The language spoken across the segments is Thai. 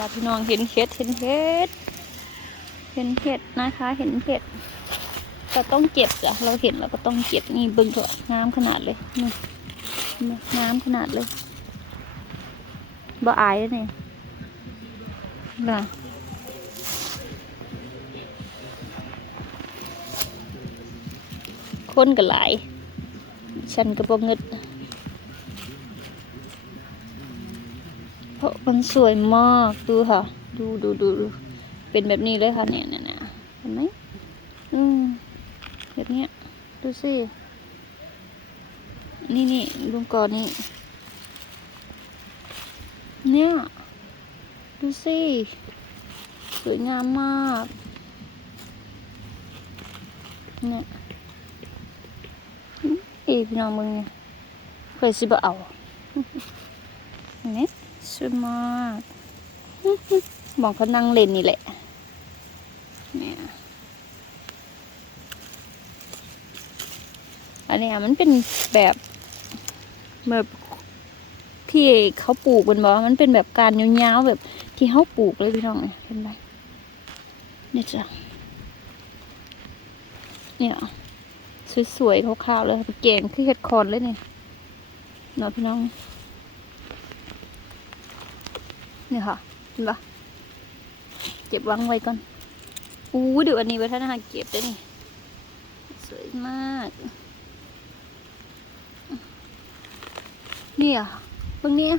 จ้าพี่น้องเห็นเห็ดเห็นเห็ดเห็นเห็ดนะคะ เห็นเห็ดก็ต้องเก็บจ้ะเราเห็นเราก็ต้องเก็บนี่บิ่งเถอะงาขนาดเลยนี่นี่งาขนาดเลยบ่อายเลยนี่น่ะคนก็หลาย ฉันก็บ่เงิด เพราะมันสวยมากดูค่ะ ดูดูดูดูเป็นแบบนี้เลยค่ะเนี่ยเนี่ยเนี่ยเห็นไหมอืมแบบเนี้ยดูสิ นี่นี่ลุงกอนี่ เนี่ย ดูสิ สวยงามมาก เนี่ยอีพี่น้องมึงเนี่ยเคยสิบ่เอาเห็นไหม สวยมากมองเขานั่งเล่นนี่แหละ เนี่ย อันนี้มันเป็นแบบแบบที่เขาปลูกมันบอกมันเป็นแบบการยาวๆแบบที่เขาปลูกเลยพี่น้องเห็นไหมเนี่ยจ้ะเนี่ยสวยๆขาวๆเลยเก่งคือเห็ดคอนเลยเนี่ยเนาะพี่น้อง นี่ค่ะเห็นปะเก็บวางไว้ก่อนอู้เดี๋ยวอันนี้ไว้ท่านอาหารเก็บได้นี่สวยมากเนี่ยตรงนี้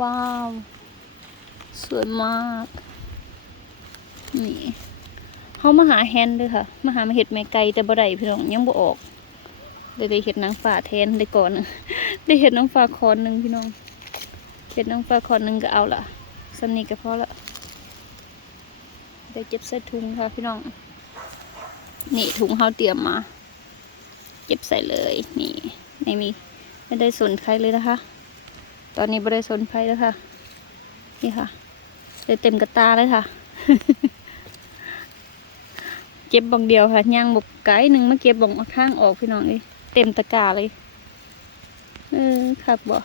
ว้าว สวยมาก นี่เขามาหาแฮนด้วยค่ะ มาหามาเห็ดแม่ไก่แต่บ่ได้พี่น้องยังบ่ออกเลยได้เห็ดนางฟ้าแทนได้ก่อน ได้เห็ดนางฟ้าคอนหนึ่งพี่น้อง เห็ดนางฟ้าคอหนึ่งก็เอาละสนีก็พอละเดี๋ยวเก็บใส่ถุงค่ะพี่น้อง นี่ถุงเขาเตรียมมา เก็บใส่เลย นี่ไม่มีไม่ได้สนใครเลยนะคะ ตอนนี้ไม่ได้สนใครแล้วค่ะ นี่ค่ะเลยเต็มกระตาเลยค่ะ เก็บบองเดียวค่ะย่างบกไก่หนึ่งมาเก็บบองข้างออกพี่น้องเลยเต็มตะกร้าเลย เออครับบ่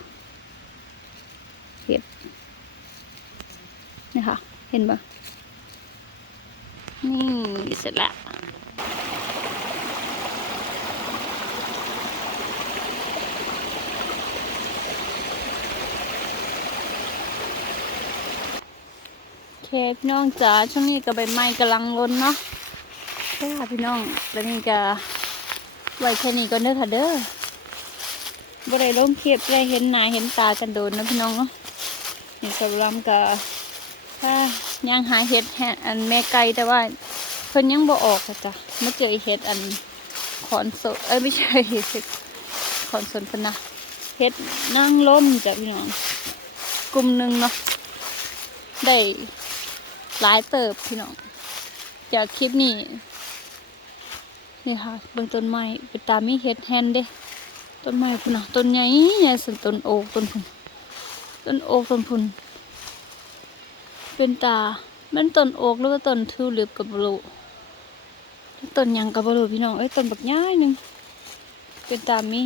นี่ค่ะ เห็นปะนี่เสร็จและโอเคพี่น้องจ๋าช่วงนี้ก็ใบไม้กำลังล้นเนาะใช่ค่ะพี่น้องแล้วนี่ก็ไว้แค่นี้ก่อนเด้อค่ะเด้อบ่ได้ลงคลิปได้เห็นหน้าเห็นตากันโดนนะพี่น้องเนาะ นี่สำหรับกับถ้ายังหาเห็ดแฮะอันแม่ไก่แต่ว่าเพิ่นยังบ่ออกอะจ้ะเมื่อเจอเห็ดอันขอนสดเอ้ยไม่ใช่เห็ดขอนสนพนะเห็ดนั่งล้มจ้ะพี่น้องกลุ่มหนึ่งเนาะได้หลายเติบพี่น้องจากคลิปนี้นี่ค่ะเบื้องต้นไม้ไปตามมีเห็ดแฮนเด้ต้นไม้พุ่นนะต้นใหญ่ใหญ่สุดต้นโอกต้นพุ่น ต้นโอกต้นพุนเป็นตามันต้นโอกหรือว่าต้นทิวลิปกับบลูต้นยังกับบลูพี่น้องเอ้ยต้นบักย้ายหนึ่งเป็นตามี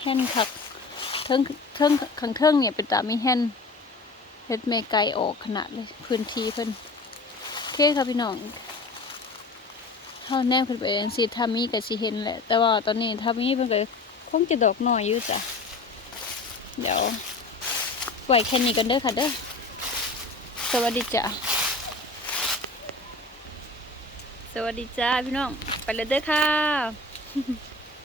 แฮนคักเทิงเทิงข้างเทิงเนี่ยเป็นตามีแฮนเฮ็ดเมไกออกขนาดเลยพื้นที่เพิ่นโอเคครับพี่น้องเท่าแนบขึ้นไปเองสิถ้ามีก็สิเห็นแหละ แต่ว่าตอนนี้ถ้ามีเพิ่นก็คงจะดอกน้อยอยู่จ้ะเดี๋ยว ไว้แค่นี้กันเด้อค่ะเด้อ สวัสดีจ้าสวัสดีจ้าพี่น้อง ไปเลยเด้อค่ะ